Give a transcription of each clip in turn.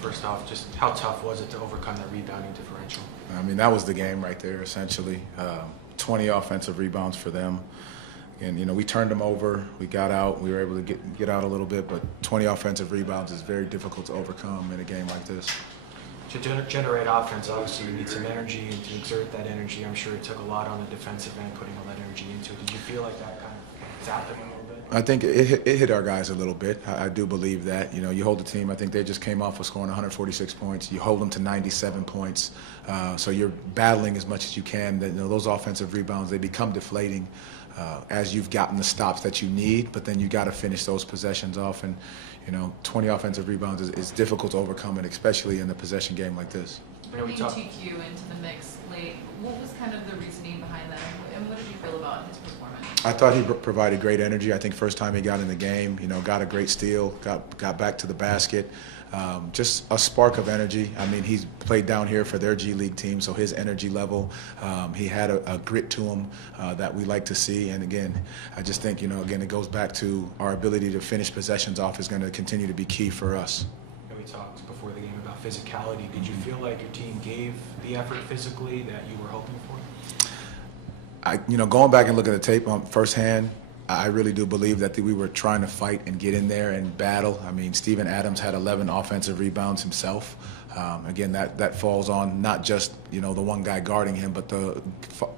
first off, just how tough was it to overcome that rebounding differential? I mean, that was the game right there, essentially. 20 offensive rebounds for them. And, you know, we turned them over. We got out. We were able to get out a little bit, but 20 offensive rebounds is very difficult to overcome in a game like this. To generate offense, obviously you need some energy, and to exert that energy, I'm sure it took a lot on the defensive end, putting all that energy into it. Did you feel like that kind of zapped them a little bit? I think it hit our guys a little bit. I do believe that. You know, you hold the team. I think they just came off of scoring 146 points. You hold them to 97 points. So you're battling as much as you can. You know, those offensive rebounds, they become deflating as you've gotten the stops that you need, but then you got to finish those possessions off. And, you know, 20 offensive rebounds is difficult to overcome, and especially in a possession game like this. Bringing TQ into the mix late, what was kind of the reasoning behind that, and what did you feel about his performance? I thought he provided great energy. I think first time he got in the game, you know, got a great steal, got back to the basket. Just a spark of energy. I mean, he's played down here for their G League team, so his energy level, he had a grit to him that we like to see. And again, I just think, you know, again, it goes back to our ability to finish possessions off is going to continue to be key for us. We talked before the game about physicality. Did you feel like your team gave the effort physically that you were hoping for? You know, going back and looking at the tape on firsthand, I really do believe that we were trying to fight and get in there and battle. I mean, Steven Adams had 11 offensive rebounds himself. Again, that falls on not just, you know, the one guy guarding him, but the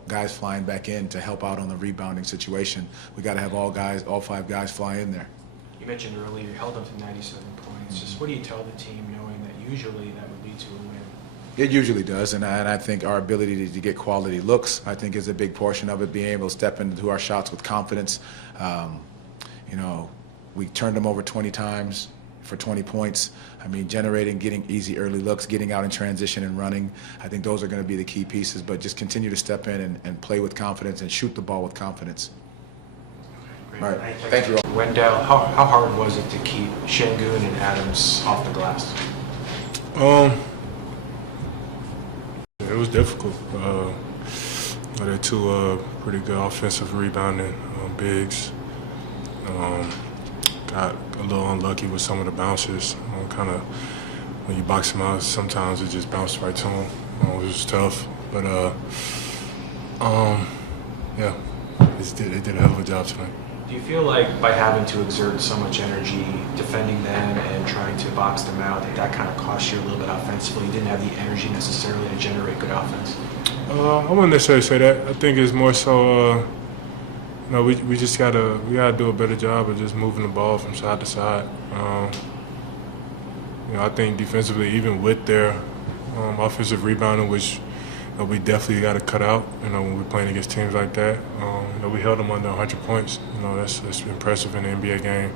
guys flying back in to help out on the rebounding situation. We got to have all 5 guys fly in there. You mentioned earlier you held them to 97 points. Just what do you tell the team knowing that usually that would lead to a win? It usually does, and I think our ability to get quality looks, I think, is a big portion of it, being able to step into our shots with confidence. You know, we turned them over 20 times for 20 points. I mean, getting easy early looks, getting out in transition and running. I think those are going to be the key pieces, but just continue to step in and play with confidence and shoot the ball with confidence. Great. All right. Thank you. Wendell, how hard was it to keep Şengün and Adams off the glass? It was difficult. They're two pretty good offensive rebounding bigs. Got a little unlucky with some of the bounces. Kind of when you box them out, sometimes it just bounced right to them. It was tough, but yeah, they did a hell of a job tonight. Do you feel like by having to exert so much energy defending them and trying to box them out, that kind of cost you a little bit offensively? You didn't have the energy necessarily to generate good offense? I wouldn't necessarily say that. I think it's more so, you know, we just gotta do a better job of just moving the ball from side to side. You know, I think defensively, even with their offensive rebounding, which we definitely got to cut out, you know, when we're playing against teams like that. You know, we held them under 100 points. You know, that's impressive in the NBA game.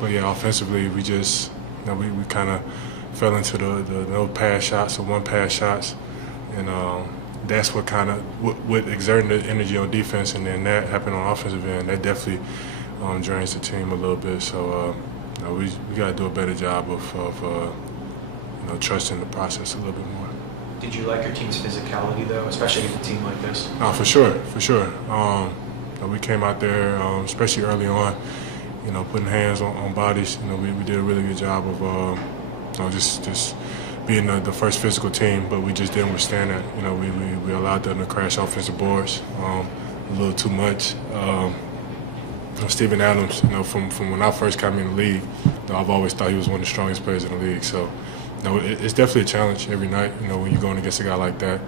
But yeah, offensively, we just, you know, we kind of fell into the no pass shots or one pass shots, and that's what kind of with exerting the energy on defense, and then that happened on offensive end. That definitely drains the team a little bit. So you know, we got to do a better job of you know, trusting the process a little bit more. Did you like your team's physicality, though, especially with a team like this? For sure. We came out there, especially early on, you know, putting hands on bodies. You know, we did a really good job of, you know, just being the first physical team, but we just didn't withstand that. You know, we allowed them to crash offensive boards a little too much. You know, Steven Adams, you know, from when I first came in the league, you know, I've always thought he was one of the strongest players in the league. So, you know, it's definitely a challenge every night, you know, when you're going against a guy like that.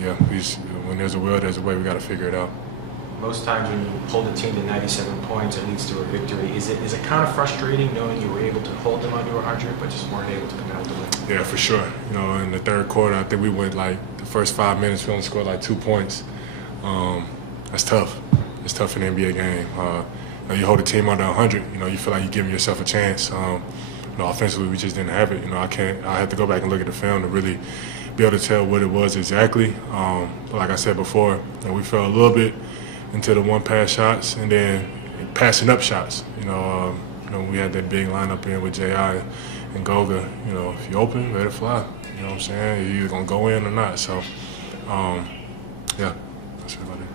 Yeah, when there's a will, there's a way. We got to figure it out. Most times when you hold a team to 97 points, it leads to a victory. Is it kind of frustrating knowing you were able to hold them under 100, but just weren't able to come out with the win? Yeah, for sure. You know, in the third quarter, I think we went like the first 5 minutes, we only scored like 2 points. That's tough. It's tough in the NBA game. You know, you hold a team under 100, you know, you feel like you're giving yourself a chance. You know, offensively, we just didn't have it. You know, I had to go back and look at the film to really be able to tell what it was exactly. But like I said before, you know, we fell a little bit into the one pass shots and then passing up shots. You know, we had that big lineup in with J.I. and Goga. You know, if you open, let it fly. You know what I'm saying? You're either gonna go in or not. So, yeah, that's about it.